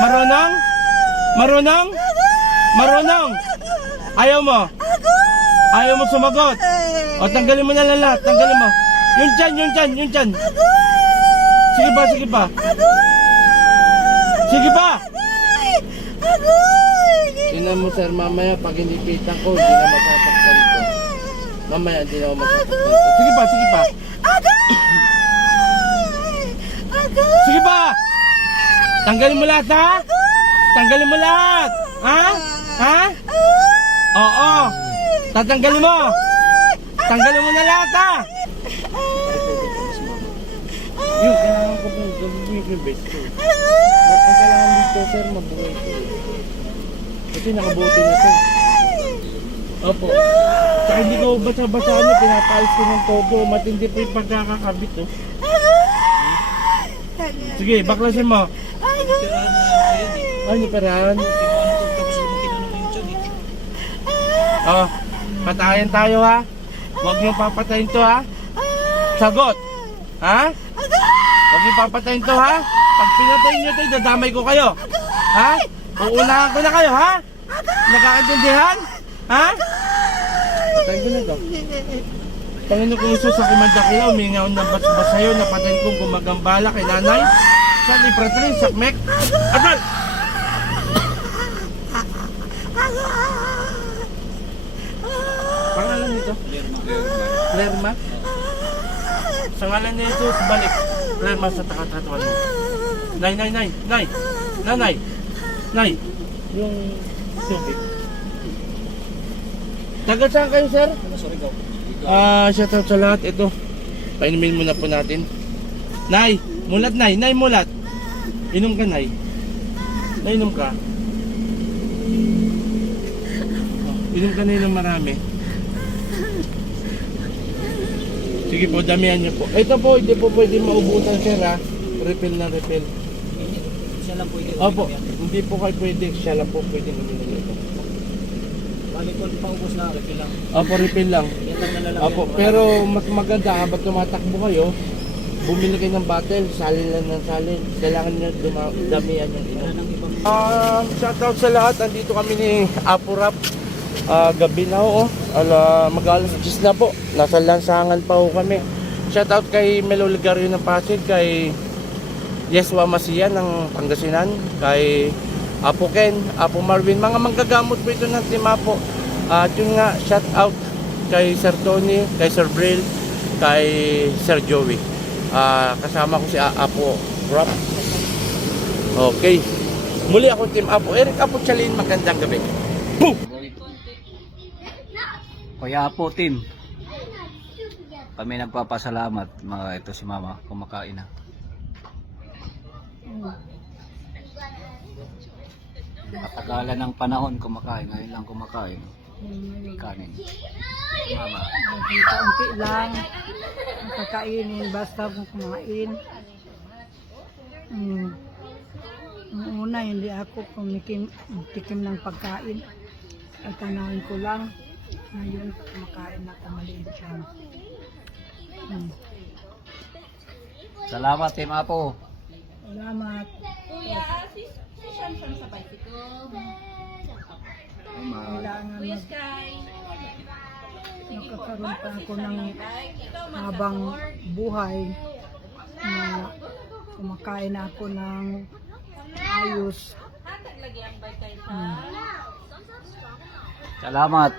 Marunong? Marunong? Marunong? Ayaw mo? Ayaw mo sumagot? O, tanggalin mo na lang lahat. Tanggalin mo. Yung chan, yung chan, yung chan. Sige pa, sige pa. Sige pa! Tingnan mo sir, mamaya pag hindi kita ko, hindi na masasaktan ko. Mamaya hindi na ako masasaktan ko. Sige pa, sige pa. Sige pa! Tanggalin mo lahat ha? Tanggalin mo lahat! Ha? Ha? Oo! Tatanggalin mo! Tanggalin mo na lahat ha! Yung kailangan ko po, gawin yung best ko. Ang kailangan dito sir, mabuhay ko. Kasi nakabuti na to. Opo. Saka hindi ko basa-basa ano, pinapaayos ko ng todo. Matindi po yung pagkakakabit oh. Sige, baklasin mo. Ano perahan? Oh, patayin tayo ha. Huwag niyo papatayin to ha. Sagot. Ha? Huwag niyo papatayin to ha. Pag pinatayin niyo to, dadamay ko kayo. Ha? Uunahan ko na kayo ha? Nagkakaintindihan? Ha? Patayin ko na to. Panginoon kong Isus, ako madakila, umingaw ng basbas sa'yo, napatayin kong gumagambala kay nanay. Sa Lipratrin, Sakmek. Adal! Pangalan nito? Lerma. Sa ngalan ni Jesus, balik. Lerma sa takatatuan mo. Nay, nay, nay, nay. Nanay. Nay. Yung tubig. Taga saan kayo, sir? Ah, shout out sa lahat. Ito. Painumin muna po natin. Nay, mulat nay, nay mulat. Inom ka nay. Nainom ka. Oh, inom ka na ng marami. Sige po, damihan niyo po. Ito po, hindi po pwede maubusan sir ha. Refill na refill. Siya lang pwede. Opo, hindi po kayo pwede. Siya lang po pwede uminom ito. Bali ko paubos na refill lang. Opo, refill lang. Opo, pero mas maganda habang tumatakbo kayo, bumili kayo ng bottle, salin lang ng salin. Kailangan nyo damihan yung inom. nang ibang Um, shoutout sa lahat. Andito kami ni Apo Rap. Ah, gabi na ho. oh. Ala, mag-alas 10 na po. Nasa lansangan pa ho kami. Shoutout kay Melo Ligario ng Pasig, kay Yeswa Masiya ng Pangasinan, kay Apo Ken, Apo Marvin. Mga manggagamot po ito ng Team Apo. At yun nga, shoutout kay Sir Tony, kay Sir Brill, kay Sir Joey. Ah, kasama ko si Apo Rap. Okay. Muli ako Team Apo. Eric Apo Chalin, magandang gabi. Boom! Kaya po, team. Kami nagpapasalamat, mga ito si mama, kumakain na. Katagalan ng panahon kumakain, ngayon lang kumakain. Kanin. Mama, Kaunti lang. Kakainin, basta kung kumain. Mm. Noong una, hindi ako kumikim, tikim ng pagkain. At tanawin ko lang. Ngayon, kumakain ako maliit siya. Mm. salamat team Apo. Salamat. Kailangan mag nakakaroon pa ako ng habang buhay na kumakain ako ng ayos. Hmm. Salamat.